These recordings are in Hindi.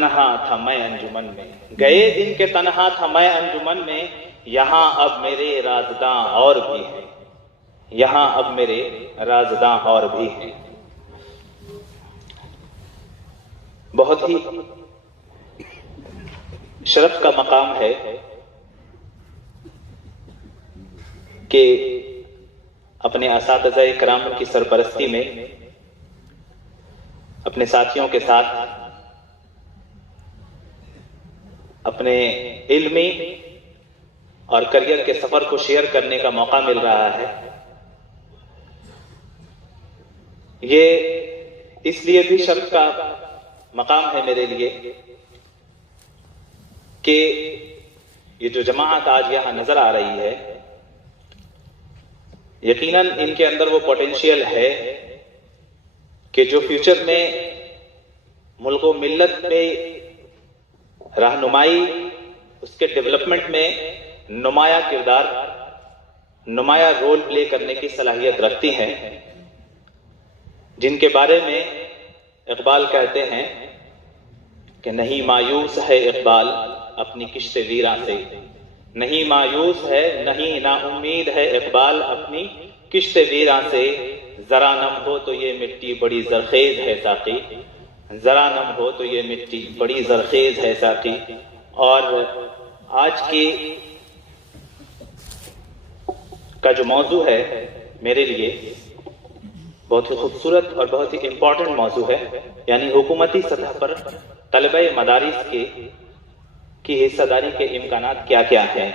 तन्हा था मैं अंजुमन में, गए दिन के तन्हा था मैं अंजुमन में, यहाँ अब मेरे राज़दां और भी हैं, यहाँ अब मेरे राज़दां और भी हैं। बहुत ही शरफ का मकाम है कि अपने असातिज़ा इकराम की सरपरस्ती में अपने साथियों के साथ अपने इल्मी और करियर के सफर को शेयर करने का मौका मिल रहा है। ये इसलिए भी शर्फ का मकाम है मेरे लिए कि ये जो जमात आज यहां नजर आ रही है, यकीनन इनके अंदर वो पोटेंशियल है कि जो फ्यूचर में मुल्क व मिल्लत में रहनुमाई, उसके डेवलपमेंट में नुमाया किरदार, नुमाया रोल प्ले करने की सलाहियत रखती हैं, जिनके बारे में इकबाल कहते हैं कि नहीं मायूस है इकबाल अपनी किश्ते वीरा से, नहीं मायूस है, नहीं ना उम्मीद है इकबाल अपनी किश्ते वीरा से, जरा नम हो तो ये मिट्टी बड़ी जरखेज है साकी, जरा नम हो तो ये मिट्टी बड़ी जरखेज है साकी। और आज की का जो मौजू है मेरे लिए बहुत ही खूबसूरत और बहुत ही इंपॉर्टेंट मौजू है, यानी हुकूमती सतह पर तलबे मदारिस की हिस्सेदारी के इम्कानात क्या क्या हैं।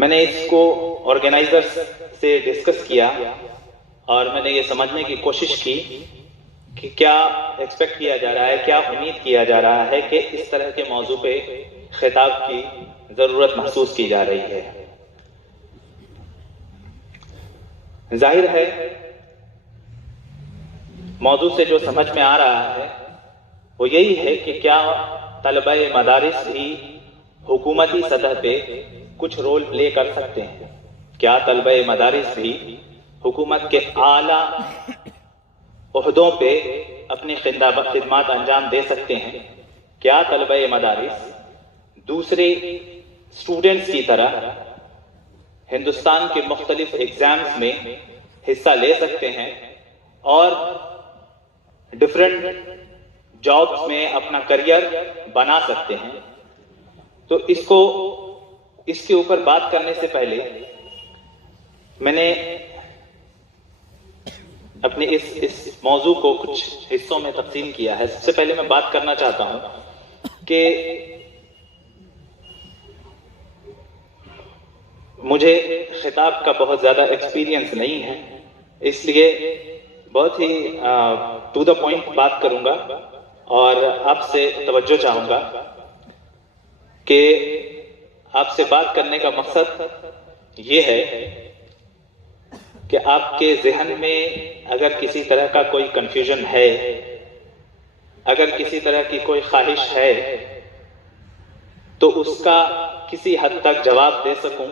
मैंने इसको ऑर्गेनाइजर्स से डिस्कस किया और मैंने ये समझने की कोशिश की कि क्या एक्सपेक्ट किया जा रहा है, क्या उम्मीद किया जा रहा है कि इस तरह के मौजू पे खिताब की जरूरत महसूस की जा रही है। जाहिर है मौजू से जो समझ में आ रहा है वो यही है कि क्या तलबे मदारिस भी हुकूमती सतह पे कुछ रोल प्ले कर सकते हैं, क्या तलबे मदारिस भी हुकूमत के आला ओहदों पे अपनी खिदमत अंजाम दे सकते हैं, क्या तलबे मदारिस दूसरे स्टूडेंट्स की तरह हिंदुस्तान के मुख्तलिफ एग्जाम्स में हिस्सा ले सकते हैं और डिफरेंट जॉब्स में अपना करियर बना सकते हैं। तो इसके ऊपर बात करने से पहले मैंने अपने इस मौजू को कुछ हिस्सों में तकसीम किया है। सबसे पहले मैं बात करना चाहता हूं कि मुझे खिताब का बहुत ज्यादा एक्सपीरियंस नहीं है, इसलिए बहुत ही टू द पॉइंट बात करूंगा और आपसे तवज्जो चाहूंगा कि आपसे बात करने का मकसद ये है कि आपके जहन में अगर किसी तरह का कोई कंफ्यूजन है, अगर किसी तरह की कोई ख्वाहिश है, तो उसका किसी हद तक जवाब दे सकूं,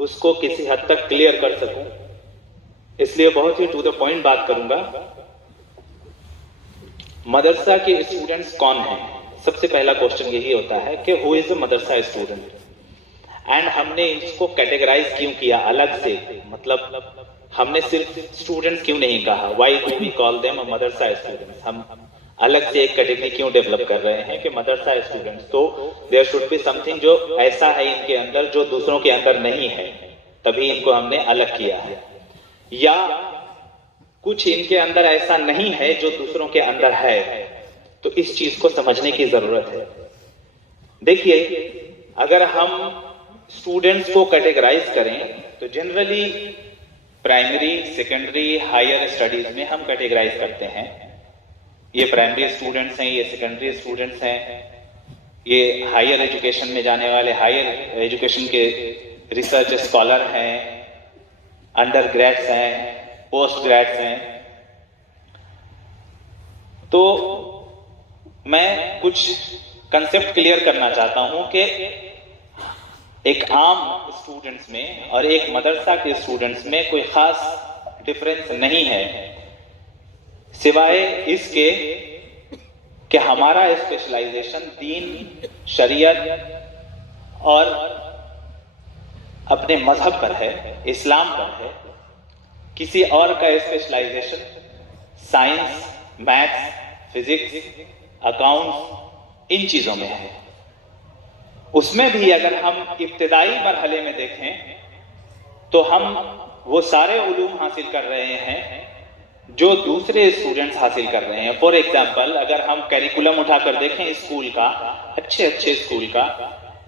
उसको किसी हद तक क्लियर कर सकूं। इसलिए बहुत ही टू द पॉइंट बात करूंगा। मदरसा के स्टूडेंट्स कौन हैं? सबसे पहला क्वेश्चन यही होता है कि who is a Madrasa student, and हमने इसको कैटेगराइज क्यों किया अलग से, मतलब हमने सिर्फ स्टूडेंट्स क्यों नहीं कहा, why do we call them a madrasa students, हम अलग से एक कैटेगरी क्यों डेवलप कर रहे हैं कि मदरसा स्टूडेंट्स। तो देयर शुड बी समथिंग जो ऐसा है इनके अंदर जो दूसरों के अंदर नहीं है, तभी इनको हमने अलग किया है, या कुछ इनके अंदर ऐसा नहीं है जो दूसरों के अंदर है। तो इस चीज को समझने की जरूरत है। देखिए, अगर हम स्टूडेंट्स को कैटेगराइज करें तो generally primary, secondary, higher studies में हम कैटेगराइज करते हैं। ये प्राइमरी स्टूडेंट्स हैं, ये सेकेंडरी स्टूडेंट्स हैं, ये हायर एजुकेशन में जाने वाले हायर एजुकेशन के रिसर्च स्कॉलर हैं, अंडर ग्रेड्स हैं, पोस्ट ग्रेड्स हैं। तो मैं कुछ कंसेप्ट क्लियर करना चाहता हूं कि एक आम स्टूडेंट्स में और एक मदरसा के स्टूडेंट्स में कोई खास डिफरेंस नहीं है। सिवाय इसके कि हमारा स्पेशलाइजेशन दीन, शरीयत और अपने मजहब पर है, इस्लाम पर है। किसी और का specialization science, maths, physics, accounts, इन चीजों में है। उसमें भी अगर हम इब्तिदाई मरहले में देखें तो हम वो सारे उलूम हासिल कर रहे हैं जो दूसरे स्टूडेंट्स हासिल कर रहे हैं। फॉर एग्जाम्पल, अगर हम कैरिकुलम उठाकर देखें स्कूल का, अच्छे अच्छे स्कूल का,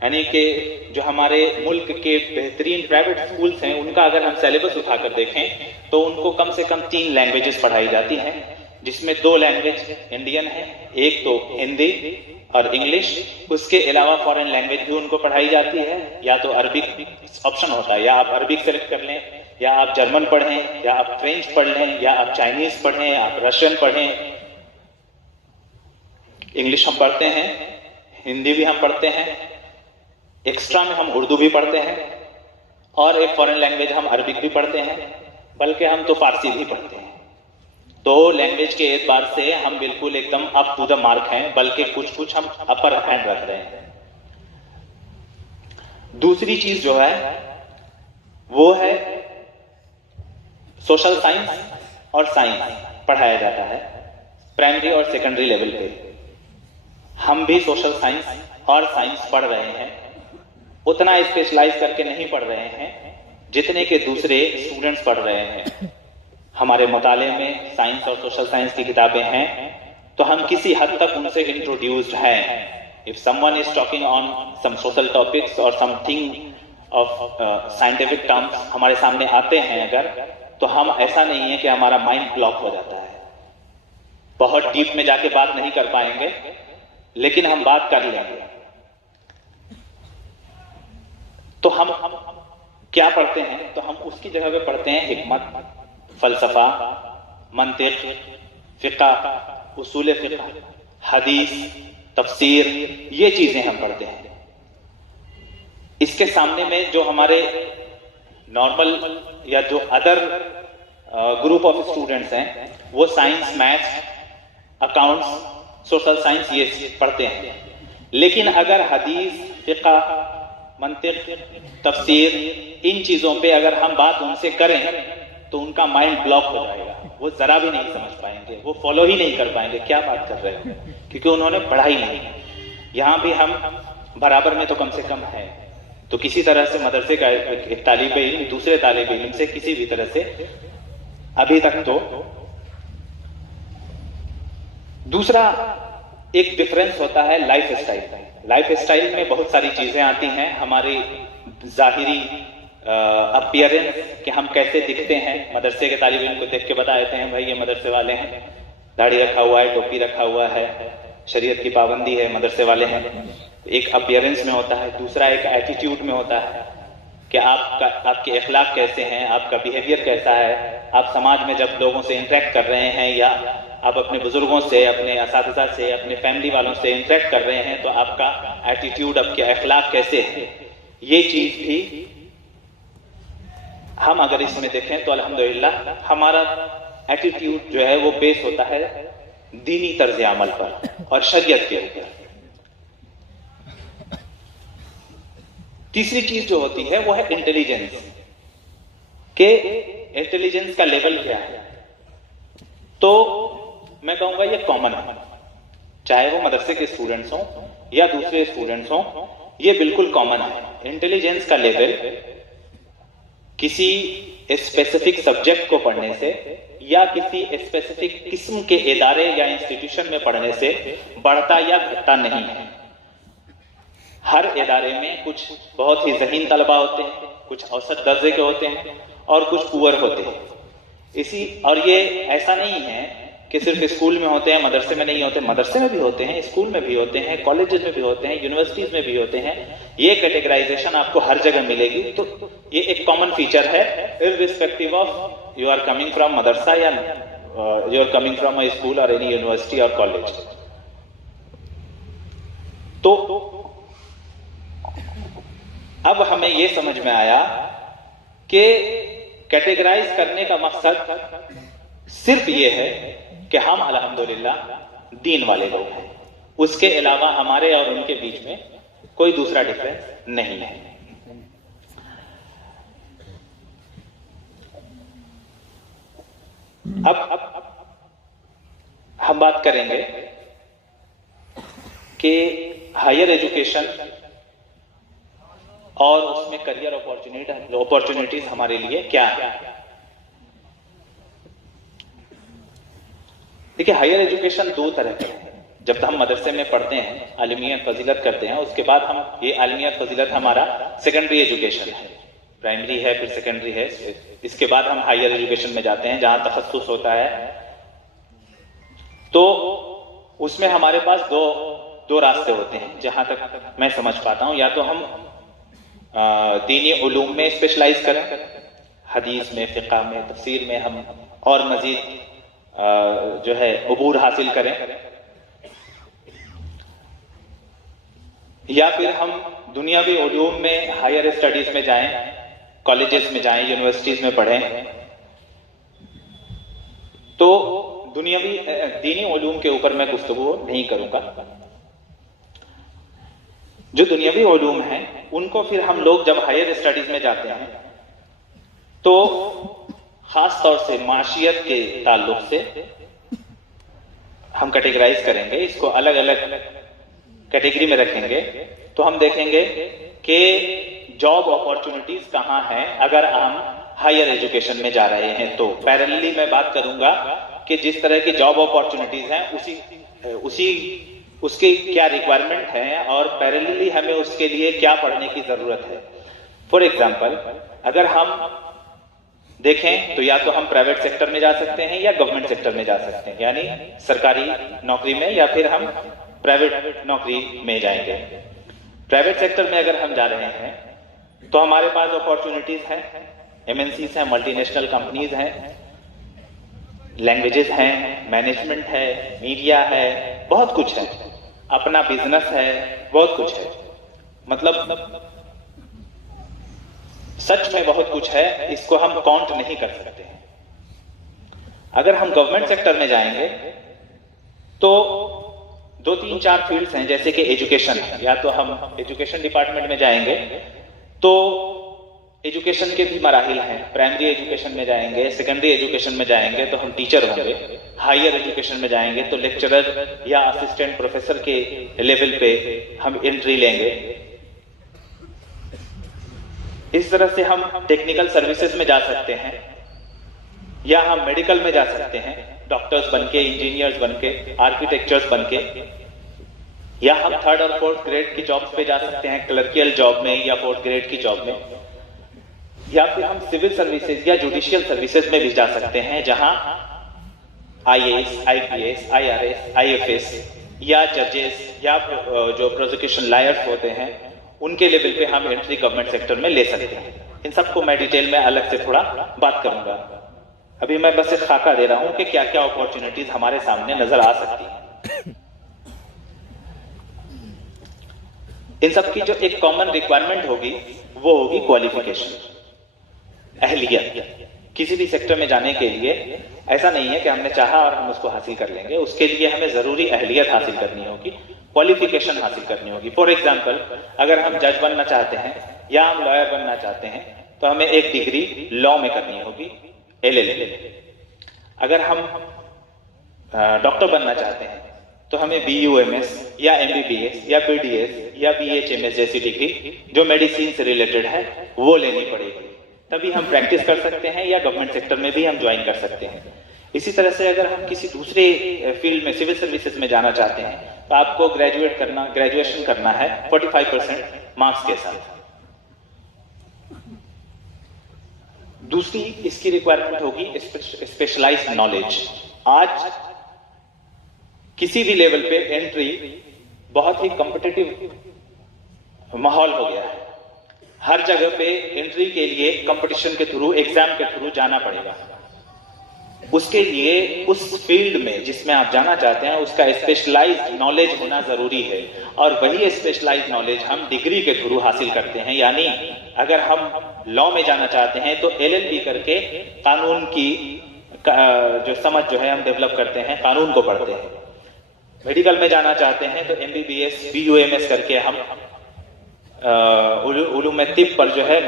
यानी कि जो हमारे मुल्क के बेहतरीन प्राइवेट स्कूल्स हैं, उनका अगर हम सिलेबस उठाकर देखें तो उनको कम से कम 3 लैंग्वेजेस पढ़ाई जाती हैं, जिसमें 2 लैंग्वेज इंडियन है, एक तो हिंदी और इंग्लिश। उसके अलावा फॉरेन लैंग्वेज भी उनको पढ़ाई जाती है, या तो अरबिक ऑप्शन होता है, या आप अरबिक सेलेक्ट कर लें, या आप जर्मन पढ़ें, या आप फ्रेंच पढ़ लें, या आप चाइनीज पढ़ें, आप रशियन पढ़ें। इंग्लिश हम पढ़ते हैं, हिंदी भी हम पढ़ते हैं, एक्स्ट्रा में हम उर्दू भी पढ़ते हैं, और एक फॉरेन लैंग्वेज हम अरबिक भी पढ़ते हैं, बल्कि हम तो फारसी भी पढ़ते हैं। तो लैंग्वेज के एतबार से हम बिल्कुल एकदम अप टू द मार्क हैं, बल्कि कुछ कुछ हम अपर हैंड रख रहे हैं। दूसरी चीज जो है वो है सोशल साइंस और साइंस पढ़ाया जाता है प्राइमरी और सेकेंडरी लेवल पे। हम भी सोशल साइंस और साइंस पढ़ रहे हैं, उतना स्पेशलाइज करके नहीं पढ़ रहे हैं जितने के दूसरे स्टूडेंट्स पढ़ रहे हैं। हमारे मुताले में साइंस और सोशल साइंस की किताबें हैं, तो हम किसी हद तक उनसे इंट्रोड्यूस्ड हैं। If someone is talking on some social topics और समथिंग ऑफ साइंटिफिक टर्म्स हमारे सामने आते हैं अगर, तो हम, ऐसा नहीं है कि हमारा माइंड ब्लॉक हो जाता है। बहुत डीप में जाके बात नहीं कर पाएंगे, लेकिन हम बात कर लेंगे। तो हम क्या पढ़ते हैं? तो हम उसकी जगह पे पढ़ते हैं हिकमत, फलसफा, मंतिक, फिक़ा, उसूल फिक़ा, हदीस, तफसीर, ये चीजें हम पढ़ते हैं। इसके सामने में जो हमारे नॉर्मल या जो अदर ग्रुप ऑफ स्टूडेंट्स हैं, वो science, maths, accounts, social science ये पढ़ते हैं। लेकिन अगर हदीस, फिक़ा, मंतिक, तफसीर, इन चीजों पे अगर हम बात उनसे करें तो उनका माइंड ब्लॉक हो जाएगा, वो जरा भी नहीं समझ पाएंगे, वो फॉलो ही नहीं कर पाएंगे क्या बात कर रहे हैं, क्योंकि उन्होंने पढ़ा ही नहीं। यहां भी हम बराबर में तो कम से कम है। तो किसी तरह से मदरसे का एक तालिब इल्म दूसरे तालिब इल्म से किसी भी तरह से अभी तक तो। दूसरा एक डिफरेंस होता है लाइफ स्टाइल। लाइफ स्टाइल में बहुत सारी चीजें आती हैं। हमारी जाहिरी अपीयरेंस कि हम कैसे दिखते हैं, मदरसे के तालिब इल्म को देख के बता देते हैं भाई ये मदरसे वाले हैं, दाढ़ी रखा हुआ है, टोपी रखा हुआ है, शरीयत की पाबंदी है, मदरसे वाले हैं। एक अपीयरेंस में होता है। दूसरा एक एटीट्यूड में होता है कि आपके अखलाक कैसे हैं, आपका बिहेवियर कैसा है, आप समाज में जब लोगों से इंटरेक्ट कर रहे हैं, या आप अपने बुजुर्गों से, अपने असातिज़ा से, अपने फैमिली वालों से इंटरेक्ट कर रहे हैं, तो आपका एटीट्यूड, आपके अखलाक कैसे है। ये चीज भी हम अगर इसमें देखें तो अल्हम्दुलिल्लाह हमारा एटीट्यूड जो है वो बेस होता है दीनी तर्ज अमल पर और शरीयत के ऊपर। तीसरी चीज जो होती है वो है इंटेलिजेंस, के इंटेलिजेंस का लेवल क्या है। तो मैं कहूंगा ये कॉमन है, चाहे वो मदरसे के स्टूडेंट्स हों या दूसरे स्टूडेंट्स हों, ये बिल्कुल कॉमन है। इंटेलिजेंस का लेवल किसी स्पेसिफिक सब्जेक्ट को पढ़ने से या किसी स्पेसिफिक किस्म के इदारे या इंस्टीट्यूशन में पढ़ने से बढ़ता या घटता नहीं है। हर इदारे में कुछ बहुत ही ज़हीन तलबा होते हैं, कुछ औसत दर्जे के होते हैं और कुछ पुअर होते हैं। और ये ऐसा नहीं है कि सिर्फ स्कूल में होते हैं, मदरसे में नहीं होते। मदरसे में भी होते हैं, स्कूल में भी होते हैं, कॉलेजेस में भी होते हैं, यूनिवर्सिटीज में भी होते हैं। ये कैटेगराइजेशन आपको हर जगह मिलेगी। तो ये एक कॉमन फीचर है, irrespective of you are coming from मदरसा या you are coming from a school और एनी यूनिवर्सिटी और कॉलेज। तो अब हमें ये समझ में आया कि कैटेगराइज करने का मकसद सिर्फ ये है कि हम अल्हम्दुलिल्लाह दीन वाले लोग हैं, उसके अलावा हमारे और उनके बीच में कोई दूसरा डिफरेंस नहीं है। अब हम बात करेंगे कि हायर एजुकेशन और उसमें करियर अपॉर्चुनिटीज हमारे लिए क्या है। देखिए, हायर एजुकेशन दो तरह के हैं। जब हम मदरसे में पढ़ते हैं, आलिमियत फजीलत करते हैं, उसके बाद हम ये आलिमियत फजीलत हमारा सेकेंडरी एजुकेशन है, प्राइमरी है, फिर सेकेंडरी है, इसके बाद हम हायर एजुकेशन में जाते हैं जहां तखस्सुस होता है। तो उसमें हमारे पास दो रास्ते होते हैं जहां तक मैं समझ पाता हूं। या तो हम दीनी उलूम में स्पेशलाइज करें, हदीस में, फिक़ह में, तफसीर में हम और मजीद जो है अबूर हासिल करें, या फिर हम दुनियावी उलूम में हायर स्टडीज में जाएं, कॉलेजेस में जाएं, यूनिवर्सिटीज में पढ़ें। तो दुनियावी दीनी उलूम के ऊपर मैं गुफ्तगू नहीं करूंगा। जो दुनियावी उलूम हैं उनको फिर हम लोग जब हायर स्टडीज में जाते हैं तो खास तौर से माशियत के ताल्लुक से हम कैटेगराइज करेंगे, इसको अलग अलग कैटेगरी में रखेंगे। तो हम देखेंगे कि जॉब अपॉर्चुनिटीज कहां हैं अगर हम हायर एजुकेशन में जा रहे हैं। तो पैरेलली मैं बात करूंगा कि जिस तरह की जॉब अपॉर्चुनिटीज हैं उसकी क्या रिक्वायरमेंट है और पैरेलली हमें उसके लिए क्या पढ़ने की जरूरत है। फॉर एग्जाम्पल, अगर हम देखें तो या तो हम प्राइवेट सेक्टर में जा सकते हैं या गवर्नमेंट सेक्टर में जा सकते हैं, यानी सरकारी नौकरी में, या फिर हम प्राइवेट नौकरी में जाएंगे। प्राइवेट सेक्टर में अगर हम जा रहे हैं तो हमारे पास अपॉर्चुनिटीज हैं, एमएनसीज हैं, मल्टीनेशनल कंपनीज हैं, लैंग्वेजेस हैं, मैनेजमेंट है, मीडिया है, बहुत कुछ है, अपना बिजनेस है, बहुत कुछ है। मतलब सच में बहुत कुछ है, इसको हम काउंट नहीं कर सकते हैं। अगर हम गवर्नमेंट सेक्टर में जाएंगे तो 2-3-4 फील्ड्स हैं, जैसे कि एजुकेशन है। या तो हम एजुकेशन डिपार्टमेंट में जाएंगे तो एजुकेशन के भी मराहिल हैं, प्राइमरी एजुकेशन में जाएंगे, सेकेंडरी एजुकेशन में जाएंगे तो हम टीचर होंगे, हायर एजुकेशन में जाएंगे तो लेक्चरर या असिस्टेंट प्रोफेसर के लेवल पे हम एंट्री लेंगे। इस तरह से हम टेक्निकल सर्विसेज में जा सकते हैं, या हम मेडिकल में जा सकते हैं, डॉक्टर्स बनके, इंजीनियर्स बनके, आर्किटेक्चर्स बनके, या हम 3rd और 4th ग्रेड की जॉब्स पे जा सकते हैं, क्लर्कियल जॉब में या 4th ग्रेड की जॉब में, या फिर हम सिविल सर्विसेज या जुडिशियल सर्विसेज में भी जा सकते हैं, जहां आईएएस, आईपीएस, आईआरएस, आईएफएस या जजेस या जो प्रोसिक्यूशन लॉयर्स होते हैं उनके लेवल पे हम एंट्री गवर्नमेंट सेक्टर में ले सकते हैं। इन सबको मैं डिटेल में अलग से थोड़ा बात करूंगा। अभी मैं बस एक खाका दे रहा हूं कि क्या क्या अपॉर्चुनिटीज हमारे सामने नजर आ सकती हैं। इन सब की जो एक कॉमन रिक्वायरमेंट होगी वो होगी क्वालिफिकेशन, अहलियत। किसी भी सेक्टर में जाने के लिए ऐसा नहीं है कि हमने चाहा और हम उसको हासिल कर लेंगे, उसके लिए हमें जरूरी अहलियत हासिल करनी होगी, क्वालिफिकेशन हासिल करनी होगी। फॉर एग्जाम्पल, अगर हम जज बनना चाहते हैं या हम लॉयर बनना चाहते हैं तो हमें एक डिग्री लॉ में करनी होगी, LLB। अगर हम डॉक्टर बनना चाहते हैं तो हमें BUMS या MBBS या BDS या BHMS जैसी डिग्री जो मेडिसिन से रिलेटेड है वो लेनी पड़ेगी, तभी हम प्रैक्टिस कर सकते हैं या गवर्नमेंट सेक्टर में भी हम ज्वाइन कर सकते हैं। इसी तरह से अगर हम किसी दूसरे फील्ड में, सिविल सर्विसेज में जाना चाहते हैं तो आपको ग्रेजुएशन करना है 45% मार्क्स के साथ। दूसरी इसकी रिक्वायरमेंट होगी स्पेशलाइज्ड नॉलेज। आज किसी भी लेवल पे एंट्री बहुत ही कॉम्पिटिटिव माहौल हो गया है। हर जगह पे एंट्री के लिए कंपटीशन के थ्रू, एग्जाम के थ्रू जाना पड़ेगा। उसके लिए उस फील्ड में जिसमें आप जाना चाहते हैं उसका स्पेशलाइज्ड नॉलेज होना जरूरी है, और वही स्पेशलाइज्ड नॉलेज हम डिग्री के थ्रू हासिल करते हैं। यानी अगर हम लॉ में जाना चाहते हैं तो LLB करके कानून की जो समझ जो है हम डेवलप करते हैं, कानून को पढ़ते हैं। मेडिकल में जाना चाहते हैं तो MBBS BUMS करके हम उलूम तिब पर जो है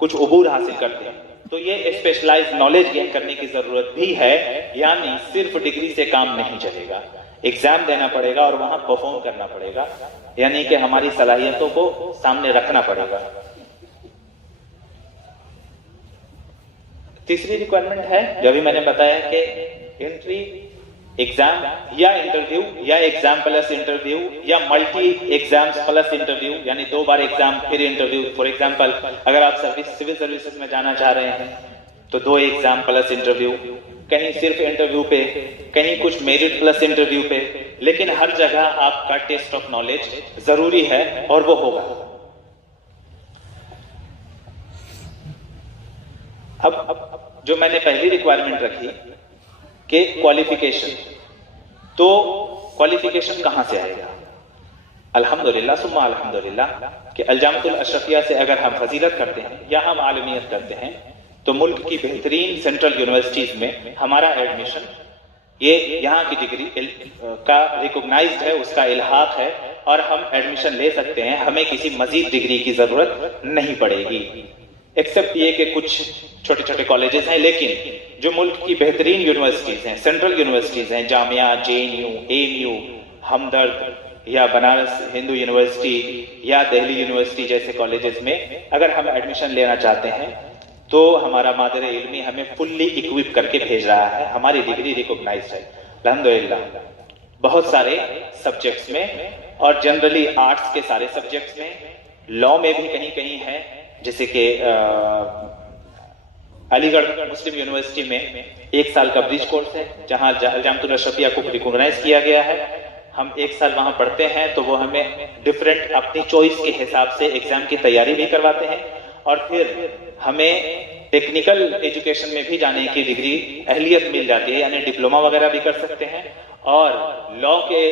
कुछ उबूर हासिल करते हैं। तो ये स्पेशलाइज नॉलेज गेन करने की जरूरत भी है, यानी सिर्फ डिग्री से काम नहीं चलेगा, एग्जाम देना पड़ेगा और वहां परफॉर्म करना पड़ेगा, यानी कि हमारी सलाहियतों को सामने रखना पड़ेगा। तीसरी रिक्वायरमेंट है जो अभी मैंने बताया कि एंट्री एग्जाम या इंटरव्यू या एग्जाम प्लस इंटरव्यू या मल्टी एग्जाम्स प्लस इंटरव्यू, यानी 2 बार एग्जाम फिर इंटरव्यू। फॉर एग्जांपल अगर आप सिविल सर्विसेज में जाना चाह रहे हैं तो 2 एग्जाम प्लस इंटरव्यू, कहीं सिर्फ इंटरव्यू पे, कहीं कुछ मेरिट प्लस इंटरव्यू पे, लेकिन हर जगह आपका टेस्ट ऑफ नॉलेज जरूरी है और वो होगा। अब जो मैंने पहली रिक्वायरमेंट रखी कि क्वालिफिकेशन, तो क्वालिफिकेशन कहां से आएगा? अल्हम्दुलिल्लाह सुम्मा अल्हम्दुलिल्लाह कि अल-जामिअतुल अशरफिया से अगर हम फजीलत करते हैं या हम आलमियत करते हैं तो मुल्क की बेहतरीन सेंट्रल यूनिवर्सिटीज में हमारा एडमिशन ये यहाँ की डिग्री का रिकॉग्नाइज्ड है, उसका इल्हाक है और हम एडमिशन ले सकते हैं, हमें किसी मजीद डिग्री की जरूरत नहीं पड़ेगी, एक्सेप्ट ये कि कुछ छोटे छोटे कॉलेजेस हैं, लेकिन जो मुल्क की बेहतरीन यूनिवर्सिटीज हैं, सेंट्रल यूनिवर्सिटीज हैं, जामिया, JNU, ANU, हमदर्द या बनारस हिंदू यूनिवर्सिटी या दिल्ली यूनिवर्सिटी जैसे कॉलेजेस में अगर हम एडमिशन लेना चाहते हैं तो हमारा मादर इल्मी हमें फुल्ली इक्विप करके भेज रहा है, हमारी डिग्री रिकॉग्नाइज्ड है अल्हम्दुलिल्लाह बहुत सारे सब्जेक्ट्स में, और जनरली आर्ट्स के सारे सब्जेक्ट्स में, लॉ में भी कहीं कहीं है, जैसे कि अलीगढ़ मुस्लिम यूनिवर्सिटी में 1 साल का ब्रिज कोर्स है जहां जामिअतुल अशरफिया को रिकॉग्नाइज किया गया है। हम 1 साल वहां पढ़ते हैं तो वो हमें डिफरेंट अपनी चॉइस के हिसाब से एग्जाम की तैयारी भी करवाते हैं और फिर हमें टेक्निकल एजुकेशन में भी जाने की डिग्री अहलियत मिल जाती है, यानी डिप्लोमा वगैरह भी कर सकते हैं और लॉ के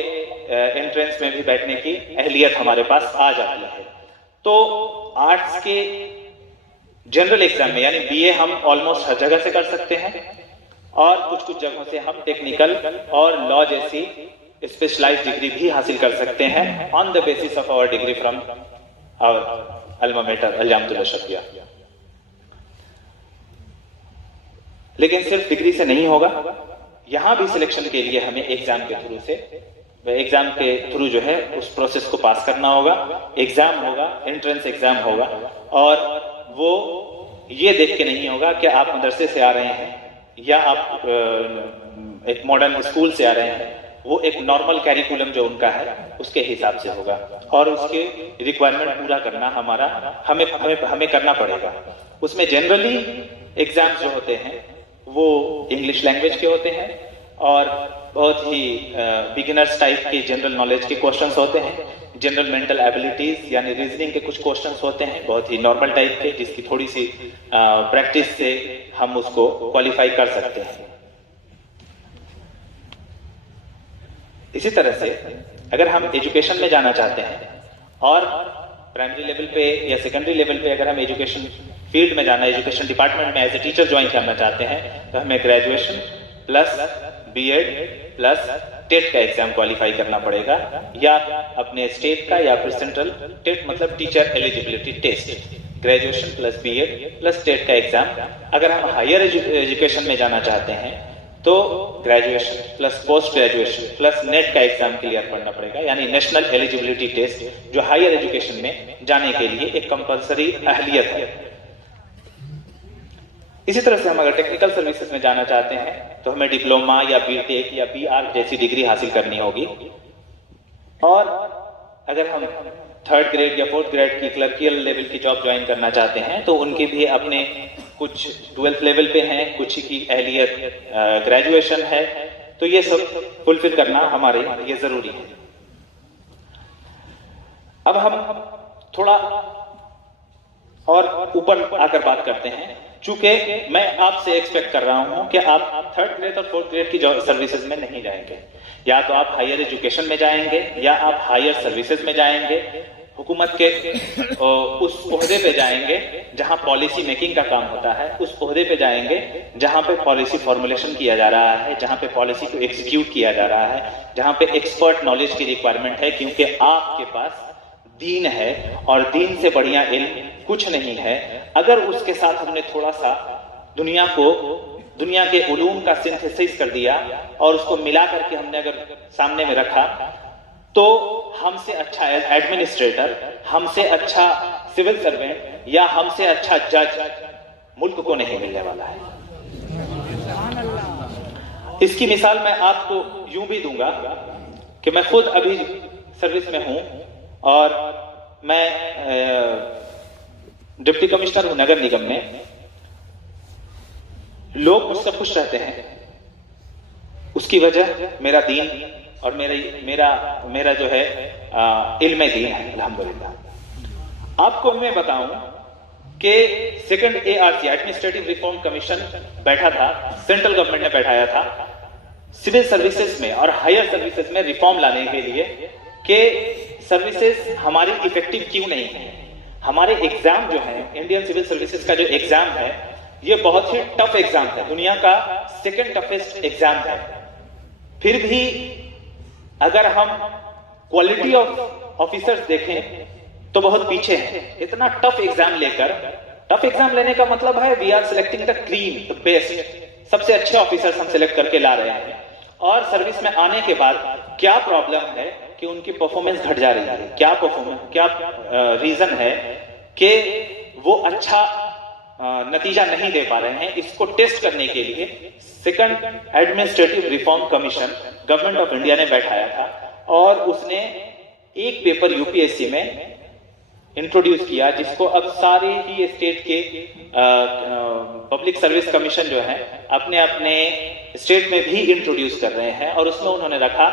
एंट्रेंस में भी बैठने की अहलियत हमारे पास आ जाती है। तो आर्ट्स के जनरल एग्जाम में यानी BA हम ऑलमोस्ट हर जगह से कर सकते हैं और कुछ कुछ जगहों से हम टेक्निकल और लॉ जैसी स्पेशलाइज्ड डिग्री भी हासिल कर सकते हैं on the basis of our degree from our alma mater Al-Jamiatul Ashrafia. लेकिन सिर्फ डिग्री से नहीं होगा, यहां भी सिलेक्शन के लिए हमें एग्जाम के थ्रू जो है उस प्रोसेस को पास करना होगा। एग्जाम होगा, एंट्रेंस एग्जाम होगा और वो ये देख के नहीं होगा कि आप मदरसे से आ रहे हैं या आप एक मॉडर्न स्कूल से आ रहे हैं, वो एक नॉर्मल कैरिकुलम जो उनका है उसके हिसाब से होगा और उसके रिक्वायरमेंट पूरा करना हमें करना पड़ेगा। उसमें जनरली एग्जाम्स जो होते हैं वो इंग्लिश लैंग्वेज के होते हैं और बहुत ही बिगिनर्स टाइप के जनरल नॉलेज के क्वेश्चंस होते हैं, जनरल मेंटल एबिलिटीज यानी रीजनिंग के कुछ क्वेश्चंस होते हैं बहुत ही नॉर्मल टाइप के, जिसकी थोड़ी सी प्रैक्टिस से हम उसको क्वालिफाई कर सकते हैं। इसी तरह से अगर हम एजुकेशन में जाना चाहते हैं और प्राइमरी लेवल पे या सेकेंडरी लेवल पे अगर हम एजुकेशन फील्ड में जाना, एजुकेशन डिपार्टमेंट में एज ए टीचर ज्वाइन करना चाहते हैं तो हमें graduation plus BEd plus TET का एग्जाम क्वालिफाई करना पड़ेगा, या अपने स्टेट का या फिर सेंट्रल टेट मतलब teacher eligibility test, graduation plus BEd plus TET का एग्जाम। अगर हम हायर एजुकेशन में जाना चाहते हैं तो graduation plus post graduation plus NET का एग्जाम क्लियर करना पड़ेगा, यानी नेशनल एलिजिबिलिटी टेस्ट जो हायर एजुकेशन में जाने के लिए एक कंपलसरी अहलियत है। इसी तरह से हम अगर टेक्निकल सर्विसेज में जाना चाहते हैं तो हमें डिप्लोमा या BTech या BArch जैसी डिग्री हासिल करनी होगी, और अगर हम 3rd ग्रेड या 4th ग्रेड की क्लर्कियल लेवल की जॉब ज्वाइन करना चाहते हैं तो उनके भी अपने कुछ 12th लेवल पे हैं, कुछ की अहलियत ग्रेजुएशन है, तो ये सब फुलफिल करना हमारे लिए जरूरी है। अब हम थोड़ा और ऊपर आकर बात करते हैं, चूंकि मैं आपसे एक्सपेक्ट कर रहा हूं कि आप 3rd ग्रेड और 4th ग्रेड की सर्विसेज में नहीं जाएंगे, या तो आप हायर एजुकेशन में जाएंगे या आप हायर सर्विसेज में जाएंगे। हुकूमत के उस ओहदे पे जाएंगे जहां पॉलिसी मेकिंग का काम होता है, उस ओहदे पे जाएंगे जहां पे पॉलिसी फॉर्मुलेशन किया जा रहा है, जहां पे पॉलिसी को एग्जीक्यूट किया जा रहा है, जहां पे एक्सपर्ट नॉलेज की रिक्वायरमेंट है, क्योंकि आपके पास दीन है और दीन से बढ़िया इल्म कुछ नहीं है। अगर उसके साथ हमने थोड़ा सा दुनिया के उलूम का सिंथेसिस कर दिया और उसको मिला करके हमने अगर सामने में रखा, तो हमसे अच्छा एडमिनिस्ट्रेटर, हमसे अच्छा सिविल सर्वेंट या हमसे अच्छा जज मुल्क को नहीं मिलने वाला है। इसकी मिसाल मैं आपको यूं भी दूंगा कि मैं खुद अभी सर्विस में हूं और मैं डिप्टी कमिश्नर हूं नगर निगम में। लोग मुझसे खुश रहते हैं, उसकी वजह मेरा दीन और मेरा जो है इल्म दीन है, अल्हम्दुलिल्लाह। आपको मैं बताऊं कि second ARC administrative reform commission बैठा था, सेंट्रल गवर्नमेंट ने बैठाया था सिविल सर्विसेज में और हायर सर्विसेज में रिफॉर्म लाने के लिए कि सर्विसेज हमारी इफेक्टिव क्यों नहीं है। हमारे एग्जाम जो है, इंडियन सिविल सर्विसेज का जो एग्जाम है, ये बहुत ही टफ एग्जाम है, दुनिया का सेकंड टफेस्ट एग्जाम है। फिर भी अगर हम क्वालिटी ऑफ ऑफिसर्स देखें तो बहुत पीछे हैं। इतना टफ एग्जाम लेने का मतलब है we are selecting the clean, the best, सबसे अच्छे ऑफिसर्स हम सिलेक्ट करके ला रहे हैं। और सर्विस में आने के बाद क्या प्रॉब्लम है कि उनकी परफॉर्मेंस घट जा रही है, क्या रीजन है कि वो अच्छा नतीजा नहीं दे पा रहे हैं। इसको टेस्ट करने के लिए second administrative reform commission government of India ने बैठाया था और उसने एक पेपर यूपीएससी में इंट्रोड्यूस किया, जिसको अब सारे ही स्टेट के पब्लिक सर्विस कमीशन जो है अपने अपने स्टेट में भी इंट्रोड्यूस कर रहे हैं। और उसमें उन्होंने रखा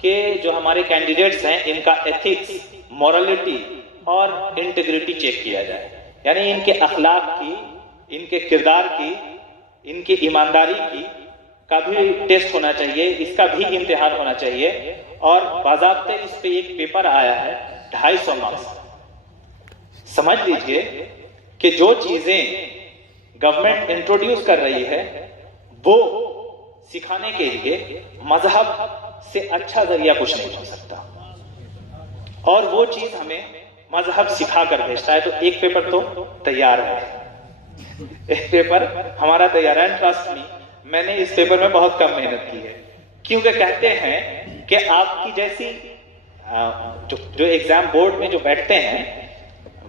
कि जो हमारे कैंडिडेट्स हैं इनका एथिक्स, मोरालिटी और इंटीग्रिटी चेक किया जाए, यानी इनके अखलाक की, इनके किरदार की, इनकी ईमानदारी की का भी टेस्ट होना चाहिए, इसका भी इम्तिहान होना चाहिए। और बाज़ाब्ते इस पे एक पेपर आया है 250 मार्क्स। समझ लीजिए कि जो चीजें गवर्नमेंट इंट्रोड्यूस कर रही है वो सिखाने के लिए मजहब से अच्छा जरिया कुछ नहीं हो सकता, और वो चीज हमें मजहब सिखा कर भेजता है। तो एक पेपर तो तैयार है, एक पेपर हमारा तैयार है। ट्रस्ट मी, मैंने इस पेपर में बहुत कम मेहनत की है, क्योंकि कहते हैं कि आपकी जैसी जो एग्जाम बोर्ड में जो बैठते हैं,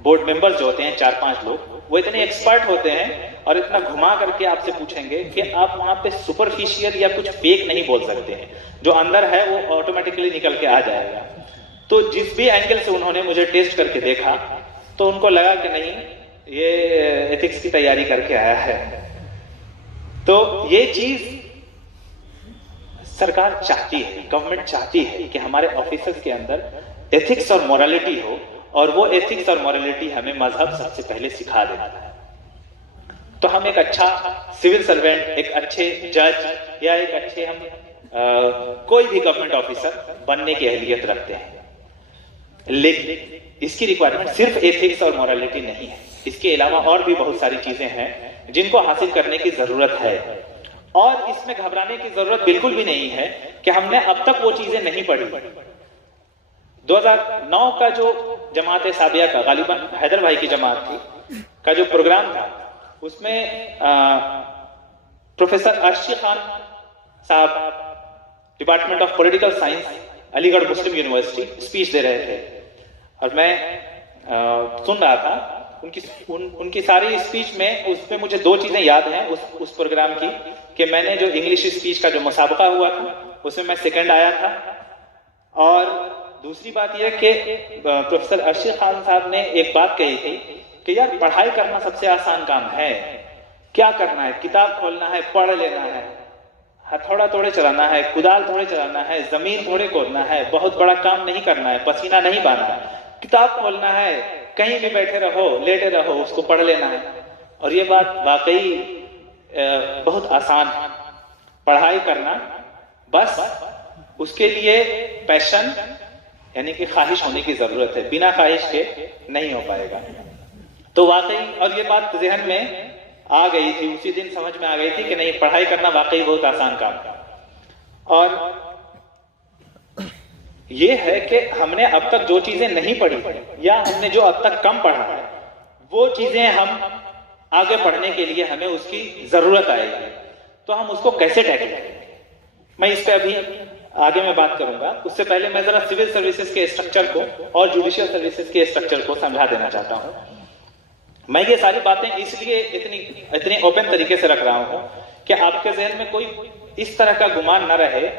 बोर्ड मेंबर्स जो होते हैं 4-5 लोग, वो इतने एक्सपर्ट होते हैं और इतना घुमा करके आपसे पूछेंगे कि आप वहां पे सुपरफिशियल या कुछ फेक नहीं बोल सकते हैं, जो अंदर है वो ऑटोमेटिकली निकल के आ जाएगा। तो जिस भी एंगल से उन्होंने मुझे टेस्ट करके देखा तो उनको लगा कि नहीं, ये एथिक्स की तैयारी करके आया है। तो ये चीज सरकार चाहती है, गवर्नमेंट चाहती है कि हमारे ऑफिसर्स के अंदर एथिक्स और मोरालिटी हो, और वो एथिक्स और मोरालिटी हमें मजहब सबसे पहले सिखा देता है। तो हम एक अच्छा सिविल सर्वेंट, एक अच्छे जज या एक अच्छे कोई भी गवर्नमेंट ऑफिसर बनने की अहलियत रखते हैं। लेकिन इसकी रिक्वायरमेंट सिर्फ एथिक्स और मोरालिटी नहीं है, इसके अलावा और भी बहुत सारी चीजें हैं जिनको हासिल करने की जरूरत है। और इसमें घबराने की जरूरत बिल्कुल भी नहीं है कि हमने अब तक वो चीजें नहीं पढ़ी। 2009 का जो जमात सादिया का, गालिबन हैदर भाई की जमात थी, का जो प्रोग्राम था, उसमें प्रोफेसर अर्शी खान साहब department of political science, Aligarh Muslim University, speech दे रहे थे और मैं सुन रहा था उनकी सारी स्पीच में। उसमें मुझे 2 चीजें याद हैं उस प्रोग्राम की, कि मैंने जो इंग्लिश स्पीच का जो मुसाबका हुआ था उसमें मैं सेकंड आया था, और दूसरी बात यह कि प्रोफेसर अर्शी खान साहब ने एक बात कही थी कि यार पढ़ाई करना सबसे आसान काम है, क्या करना है, किताब खोलना है, पढ़ लेना है, हथौड़ा थोड़े चलाना है, कुदाल थोड़े चलाना है, जमीन थोड़े खोदना है, बहुत बड़ा काम नहीं करना है, पसीना नहीं बहाना है, किताब खोलना है, कहीं भी बैठे रहो, लेटे रहो, उसको पढ़ लेना है। और ये बात वाकई बहुत आसान है, पढ़ाई करना, बस उसके लिए पैशन, यानी कि ख्वाहिश होने की जरूरत है, बिना ख्वाहिश के नहीं हो पाएगा। तो वाकई, और ये बात जहन में आ गई थी, उसी दिन समझ में आ गई थी कि नहीं, पढ़ाई करना वाकई बहुत आसान काम है। और ये है कि हमने अब तक जो चीजें नहीं पढ़ी या हमने जो अब तक कम पढ़ा है, वो चीजें हम आगे पढ़ने के लिए हमें उसकी जरूरत आएगी, तो हम उसको कैसे टैकल करेंगे, मैं इस पे अभी आगे मैं बात करूंगा। उससे पहले मैं जरा सिविल सर्विसेज के स्ट्रक्चर को और जुडिशियल सर्विसेज के स्ट्रक्चर को समझा देना चाहता हूं। मैं ये सारी बातें इसलिए इतनी ओपन तरीके से रख रहा हूं कि आपके जहन में कोई इस तरह का गुमान न रहे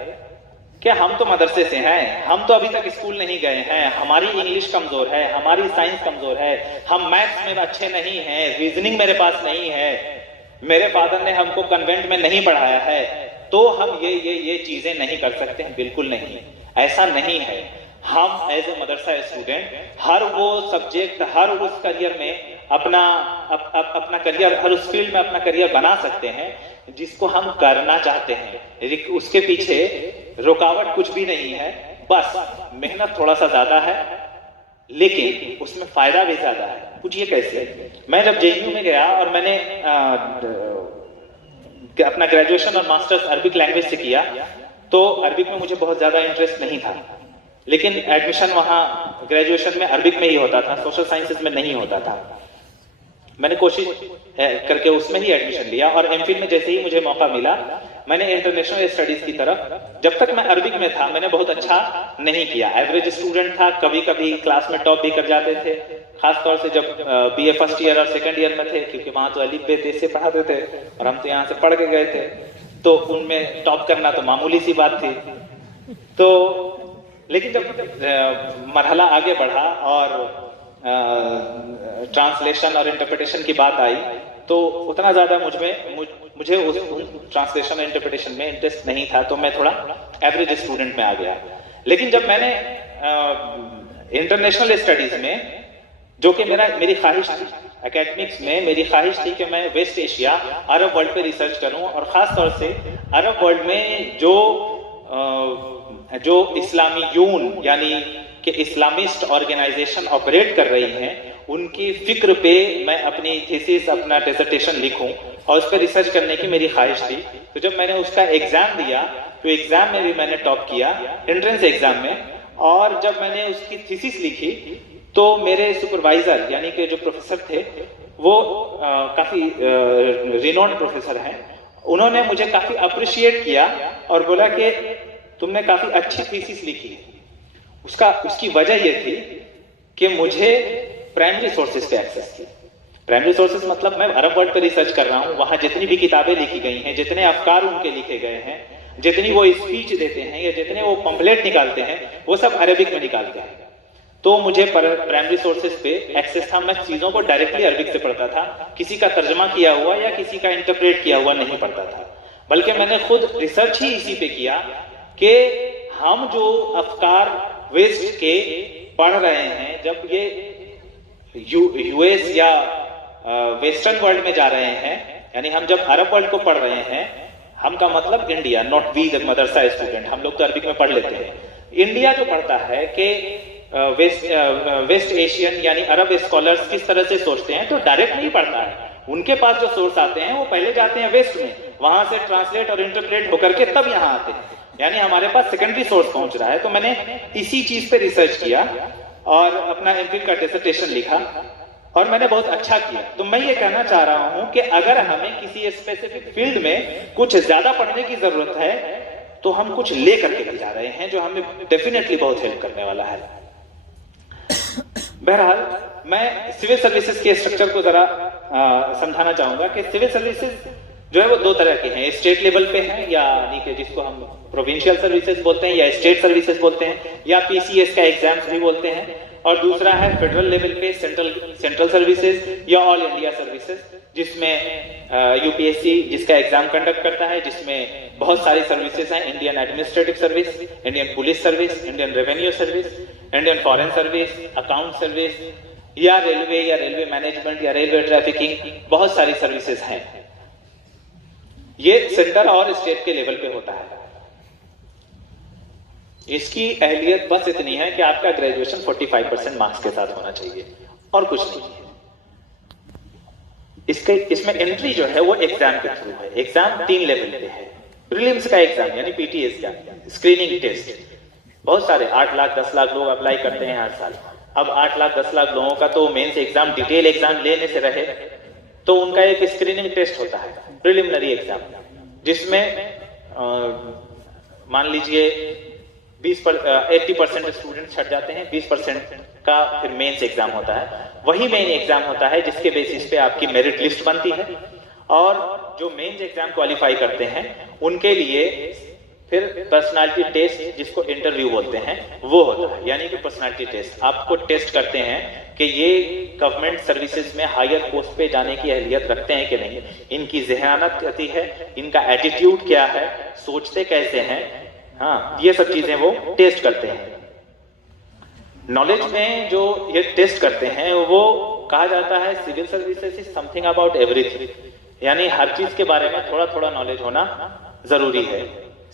कि हम तो मदरसे से हैं, हम तो अभी तक स्कूल नहीं गए हैं, हमारी इंग्लिश कमजोर है, हमारी साइंस कमजोर है, हम मैथ्स में अच्छे नहीं हैं, रीजनिंग मेरे पास नहीं है, मेरे फादर ने हमको कन्वेंट में नहीं पढ़ाया है, तो हम ये चीजें नहीं कर सकते हैं। बिल्कुल नहीं, ऐसा नहीं है। हम एज ए मदरसा स्टूडेंट हर वो सब्जेक्ट, हर उस करियर में अपना करियर, हर उस फील्ड में अपना करियर बना सकते हैं जिसको हम करना चाहते हैं। उसके पीछे रुकावट कुछ भी नहीं है, बस मेहनत थोड़ा सा ज्यादा है, लेकिन उसमें फायदा भी ज्यादा है। पूछिए कैसे? मैं जब जेयू में गया और मैंने अपना ग्रेजुएशन और मास्टर्स अरबिक लैंग्वेज से किया, तो अरबिक में मुझे बहुत ज्यादा इंटरेस्ट नहीं था, लेकिन एडमिशन वहां ग्रेजुएशन में अरबिक में ही होता था, सोशल साइंसेज में नहीं होता था। मैंने कोशिश करके उसमें ही एडमिशन लिया और एमफिल में जैसे ही मुझे मौका मिला, मैंने इंटरनेशनल स्टडीज की तरफ, जब तक मैं अरबिक में था मैंने बहुत अच्छा नहीं किया, एवरेज स्टूडेंट था, कभी कभी क्लास में टॉप भी कर जाते थे, खासतौर से जब बीए फर्स्ट ईयर और सेकंड ईयर में थे, क्योंकि वहां तो अलिफ बे ते से पढ़ाते थे और हम तो यहाँ से पढ़ के गए थे, तो उनमें टॉप करना तो मामूली सी बात थी। तो लेकिन जब मरहला आगे बढ़ा और ट्रांसलेशन और इंटरप्रिटेशन की बात आई, तो उतना ज्यादा मुझे उस ट्रांसलेशन और इंटरप्रिटेशन में इंटरेस्ट नहीं था, तो मैं थोड़ा एवरेज स्टूडेंट में आ गया। लेकिन जब मैंने इंटरनेशनल स्टडीज में, जो कि मेरी ख्वाहिश थी, एकेडमिक्स में मेरी ख्वाहिश थी कि मैं वेस्ट एशिया, अरब वर्ल्ड पे रिसर्च करूं, और खास तौर से अरब वर्ल्ड में जो इस्लामी यून यानी कि इस्लामिस्ट ऑर्गेनाइजेशन ऑपरेट कर रही हैं, उनकी फिक्र पे मैं अपनी थीसिस, अपना डिसर्टेशन लिखूं और उस पर रिसर्च करने की मेरी ख्वाहिश थी। तो जब मैंने उसका एग्जाम दिया, तो एग्जाम में भी मैंने टॉप किया, एंट्रेंस एग्जाम में, और जब मैंने उसकी थीसिस लिखी तो मेरे सुपरवाइजर यानी कि जो प्रोफेसर थे, वो काफी रिनोन्ड प्रोफेसर हैं, उन्होंने मुझे काफी अप्रिशिएट किया और बोला कि तुमने काफी अच्छी थीसिस लिखी। उसकी वजह यह थी कि मुझे प्राइमरी सोर्सेज पे एक्सेस थी। प्राइमरी सोर्सेज मतलब मैं अरब वर्ल्ड पे रिसर्च कर रहा हूं, वहां जितनी भी किताबें लिखी गई हैं, जितने अफकार उनके लिखे गए हैं, जितनी वो स्पीच देते हैं या जितने वो पंपलेट निकालते हैं, वो सब अरबिक में निकालते हैं। तो मुझे प्राइमरी सोर्सेज पे एक्सेस था, मैं चीजों को डायरेक्टली अरबिक से पढ़ता था, किसी का तर्जमा किया हुआ या किसी का इंटरप्रेट किया हुआ नहीं पढ़ता था, बल्कि मैंने खुद रिसर्च ही इसी पे किया कि हम जो अफकार वेस्ट के पढ़ रहे हैं, जब ये यूएस या वेस्टर्न वर्ल्ड में जा रहे हैं, यानी हम जब अरब वर्ल्ड को पढ़ रहे हैं, हम का मतलब India, not we the madrasa student, हम लोग तो अरबिक में पढ़ लेते हैं। इंडिया जो पढ़ता है कि वेस्ट एशियन यानी अरब स्कॉलर्स किस तरह से सोचते हैं, तो डायरेक्ट नहीं पढ़ता है, उनके पास जो सोर्स आते हैं वो पहले जाते हैं वेस्ट में, वहां से ट्रांसलेट और इंटरप्रेट होकर के तब यहाँ आते हैं, यानी हमारे पास सेकेंडरी सोर्स पहुंच रहा है। तो मैंने इसी चीज पे रिसर्च किया और अपना एमफिल का डिसर्टेशन लिखा और मैंने बहुत अच्छा किया। तो मैं ये कहना चाह रहा हूं कि अगर हमें किसी स्पेसिफिक फील्ड में कुछ ज्यादा पढ़ने की जरूरत है, तो हम कुछ ले करके भी जा रहे हैं जो हमें डेफिनेटली बहुत हेल्प करने वाला है। बहरहाल मैं सिविल सर्विसेज के स्ट्रक्चर को जरा समझाना चाहूंगा कि सिविल सर्विसेज जो है वो दो तरह के हैं, स्टेट लेवल पे हैं, यानी कि जिसको हम प्रोविंशियल सर्विसेज बोलते हैं या स्टेट सर्विसेज बोलते हैं या पीसीएस का एग्जाम्स भी बोलते हैं, और दूसरा है फेडरल लेवल पे सेंट्रल सर्विसेज या ऑल इंडिया सर्विसेज, जिसमें यूपीएससी जिसका एग्जाम कंडक्ट करता है, जिसमें बहुत सारी सर्विसेज हैं, Indian administrative service, Indian police service, Indian revenue service, Indian foreign service, account service, या रेलवे मैनेजमेंट या रेलवे ट्रैफिकिंग, बहुत सारी सर्विसेज हैं। ये सेंटर और स्टेट के लेवल पे होता है। इसकी अहलियत बस इतनी है कि आपका ग्रेजुएशन 45% मार्क्स के साथ होना चाहिए और कुछ नहीं है। इसमें एंट्री जो है वो एग्जाम के थ्रू है। एग्जाम 3 लेवल पे है। प्रीलिम्स का एग्जाम यानी पीटीएस का स्क्रीनिंग टेस्ट, बहुत सारे 8 लाख 10 लाख लोग अप्लाई करते हैं हर साल। अब 8 लाख 10 लाख लोगों का तो मेंस एग्जाम डिटेल एग्जाम लेने से रहे तो उनका एक स्क्रीनिंग टेस्ट होता है, प्रिलिमिनरी एग्जाम, जिसमें मान लीजिए 80% स्टूडेंट छट जाते हैं, 20% का फिर मेंस एग्जाम होता है। वही मेन एग्जाम होता है जिसके बेसिस पे आपकी मेरिट लिस्ट बनती है और जो मेंस एग्जाम क्वालिफाई करते हैं उनके लिए फिर पर्सनालिटी टेस्ट, जिसको इंटरव्यू बोलते हैं, वो होता है। यानी कि पर्सनालिटी टेस्ट आपको टेस्ट करते हैं कि ये गवर्नमेंट सर्विसेज में हायर पोस्ट पे जाने की अहलियत रखते हैं कि नहीं, इनकी ज़हनियत कैसी है, इनका एटीट्यूड क्या है, सोचते कैसे हैं, हाँ, ये सब चीजें वो टेस्ट करते हैं। नॉलेज में जो ये टेस्ट करते हैं वो कहा जाता है civil services is something about everything, यानी हर चीज के बारे में थोड़ा थोड़ा नॉलेज होना जरूरी है।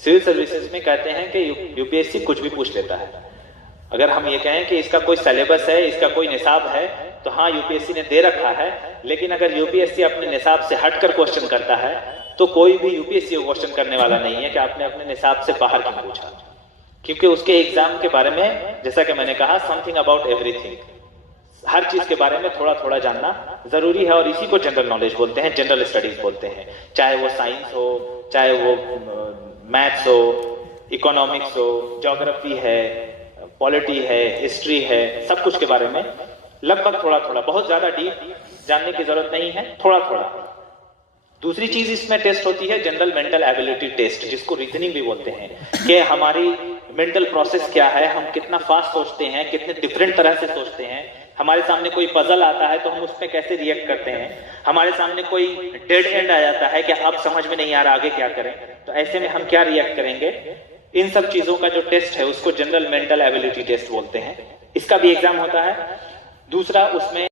सिविल सर्विसेज में कहते हैं कि यूपीएससी कुछ भी पूछ लेता है। अगर हम ये कहें कि इसका कोई सिलेबस है, इसका कोई निसाब है, तो हाँ यूपीएससी ने दे रखा है, लेकिन अगर यूपीएससी अपने निसाब से हटकर क्वेश्चन करता है तो कोई भी यूपीएससी को क्वेश्चन करने वाला नहीं है कि आपने अपने निसाब से बाहर क्यों पूछा, क्योंकि उसके एग्जाम के बारे में, जैसा कि मैंने कहा, समथिंग अबाउट एवरीथिंग, हर चीज के बारे में थोड़ा थोड़ा जानना जरूरी है और इसी को जनरल नॉलेज बोलते हैं, जनरल स्टडीज बोलते हैं। चाहे वो साइंस हो, चाहे वो मैथ्स हो, इकोनॉमिक्स हो, ज्योग्राफी है, पॉलिटी है, हिस्ट्री है, सब कुछ के बारे में लगभग थोड़ा थोड़ा, बहुत ज्यादा डीप जानने की जरूरत नहीं है, थोड़ा थोड़ा। दूसरी चीज इसमें टेस्ट होती है जनरल मेंटल एबिलिटी टेस्ट, जिसको रीजनिंग भी बोलते हैं, कि हमारी मेंटल प्रोसेस क्या है, हम कितना फास्ट सोचते हैं, कितने डिफरेंट तरह से सोचते हैं, हमारे सामने कोई पजल आता है तो हम उस पर कैसे रिएक्ट करते हैं, हमारे सामने कोई डेड एंड आ जाता है कि अब समझ में नहीं आ रहा आगे क्या करें, तो ऐसे में हम क्या रिएक्ट करेंगे, इन सब चीजों का जो टेस्ट है उसको जनरल मेंटल एबिलिटी टेस्ट बोलते हैं। इसका भी एग्जाम होता है। दूसरा, उसमें